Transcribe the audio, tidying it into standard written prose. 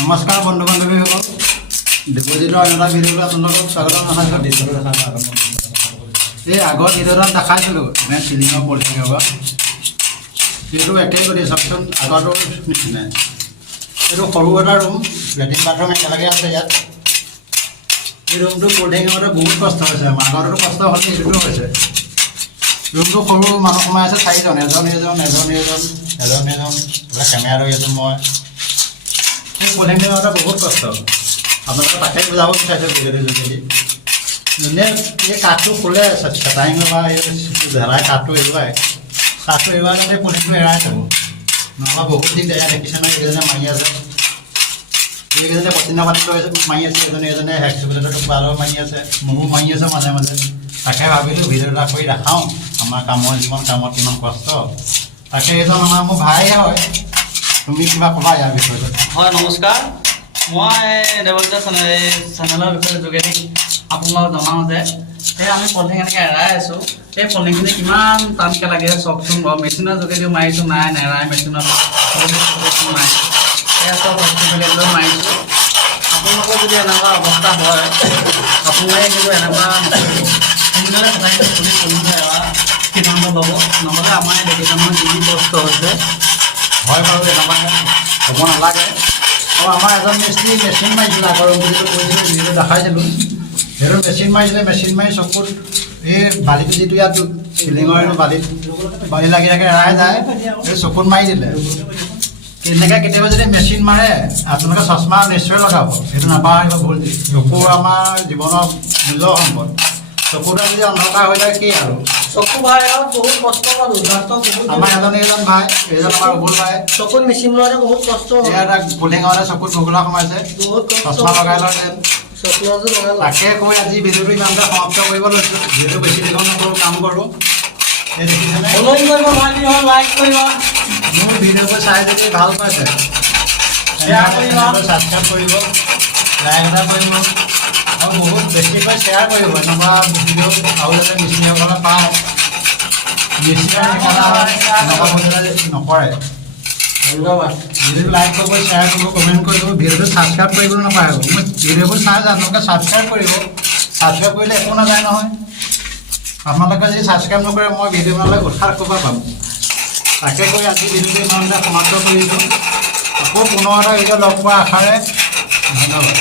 नमस्कार बंधु बान्धवीসকল ডিপোজিটৰ এটা ভিডিঅ'লৈ আপোনালোকক স্বাগতম জনাইছোঁ। এই আগৰ ভিডিঅ'ত দেখাইছিলোঁ এনে চিলিঙৰ পলিথিন হোৱা এইটো একেই কৰি চাওকচোন আগৰটো নিচিনাই। এইটো সৰু এটা ৰুম, লেট্ৰিন বাথৰুম একেলগে আছে ইয়াত। এই ৰুমটো পলিথিন হোৱাতে বহুত কষ্ট হৈছে, আগৰটো কষ্ট হ'লে এইটোতো হৈছে। ৰুমটো সৰু মানুহ সোমাই আছে চাৰিজন, এজন কেমেৰা লৈ আছোঁ মই। এই পলিথিন হোৱাতে বহুত কষ্ট, আপোনালোকে তাকে বুজাব বিচাৰিছোঁ ভিডিঅ'টো যোগেদি। যোনে এই কাঠটো খোলে চেটাইং বা এই ঝেলাই কাঠটো এৰুৱাই যদি পলিথিনটো এৰাই থ'ব, নহ'বা বহুত দিন এয়া দেখিছে নহয়। এইকেইজনে মাৰি আছে, এইকেইজনে পচিনা পাতি লৈ মাৰি আছে, এজনে হেক্সিকুলেটৰটো পাৰৰ মাৰি আছে, মোৰো মাৰি আছে মাজে মাজে। তাকে ভাবিলোঁ ভিডিঅ' এটা কৰি দেখাওঁ, আমাৰ কামৰ জীৱন, কামত কিমান কষ্ট। তাকে এইজন মোৰ ভাই হয়। তুমি কিবা ক'বা ইয়াৰ বিষয়ে? হয়, নমস্কাৰ। মই দেৱজিৎ চেনেলৰ বিষয়ে যোগেদি আপোনালোকক জনাওঁ যে সেই আমি পলিথিন এনেকৈ এৰাই আছোঁ। সেই পলিথিনখিনি কিমান টানকৈ লাগে চাওকচোন বাৰু। মেচিনৰ যোগেদিও মাৰিছোঁ, নাই নেৰাই মেচিনত নাই। সেয়া চব হস্পিটেলত লৈ মাৰিছোঁ। আপোনালোকৰ যদি এনেকুৱা অৱস্থা হয়, আপোনালোকে কিন্তু এনেকুৱা সোনকালে কথাখিনি শুনি এৰা সিদ্ধান্ত ল'ব, নহ'লে আমাৰ দেখিছে নহয় যি কষ্ট হৈছে। হয় বাৰু, এনেকুৱা হ'ব নালাগে। আৰু আমাৰ এজন মিস্ত্ৰী মেচিন মাৰিছিল আগৰ ৰুমটো কৈছিলোঁ, যিটো দেখাইছিলোঁ। সেইটো মেচিন মাৰিছিলে, মেচিন মাৰি চকুত এই বালিটো যিটো ইয়াত চিলিঙৰ বালি লাগি থাকে এৰাই যায়, এই চকুত মাৰি দিলে। তেনেকৈ কেতিয়াবা যদি মেচিন মাৰে আপোনালোকে চশমা নিশ্চয় লগাব, সেইটো নাপাহৰিব ভুল। চকু আমাৰ জীৱনৰ মূল্য সম্পদ। চকুটো যদি অন্ধকাৰ হৈ যায় কি আৰু। চকু ভাই বহুত কষ্ট পালোঁ। আমাৰ এজন ভাই, এইজন আমাৰ ভুল ভাই। চকুত মেচিন লোৱাতে বহুত কষ্ট হ'ল। এটা পলিথিন হোৱাতে চকুত ভুগোলা সোমাইছে, বহুত কষ্ট। চশমা লগাই লয় যেন। চশমাযোৰ লগাই লয়। তাকে কৈ আজি ভিডিঅ'টো ইমানতে সমাপ্ত কৰিব লৈছোঁ। যিহেতু বেছি দীঘল নকৰোঁ, কাম কৰোঁ। এই দেখিছেনে, ফ'ল' কৰিব, লাইক কৰিব। মোৰ ভিডিঅ'বোৰ চাই যদি ভাল পাইছে শ্বেয়াৰ কৰিব, ছাবস্ক্ৰাইব কৰিব, লাইক এটা কৰিব আৰু বহুত বেছিকৈ শ্বেয়াৰ কৰিব। এনেকুৱা ভিডিঅ' আৰু যাতে মিচিংসকলে পাওঁ, মিচিঙৰ এনেকুৱা বস্তু নকৰে। ধন্যবাদ। ভিডিঅ'টো লাইক কৰিব, শ্বেয়াৰ কৰিব, কমেণ্ট কৰিব, ভিডিঅ'টো ছাবস্ক্ৰাইব কৰিবলৈ নাপাহৰিব। মই ভিডিঅ'বোৰ চাই আপোনালোকে ছাবস্ক্ৰাইব কৰিব। ছাবস্ক্ৰাইব কৰিলে একো নাযায় নহয়। আপোনালোকে যদি ছাবস্ক্ৰাইব নকৰে মই ভিডিঅ' বনালে উৎসাহ ক'ৰপৰা পাম। তাকে কৈ আজি ভিডিঅ'টো ইমানতে সমাপ্ত কৰিছোঁ। আকৌ পুনৰ এটা ভিডিঅ' লগ পোৱাৰ আশাৰে ধন্যবাদ।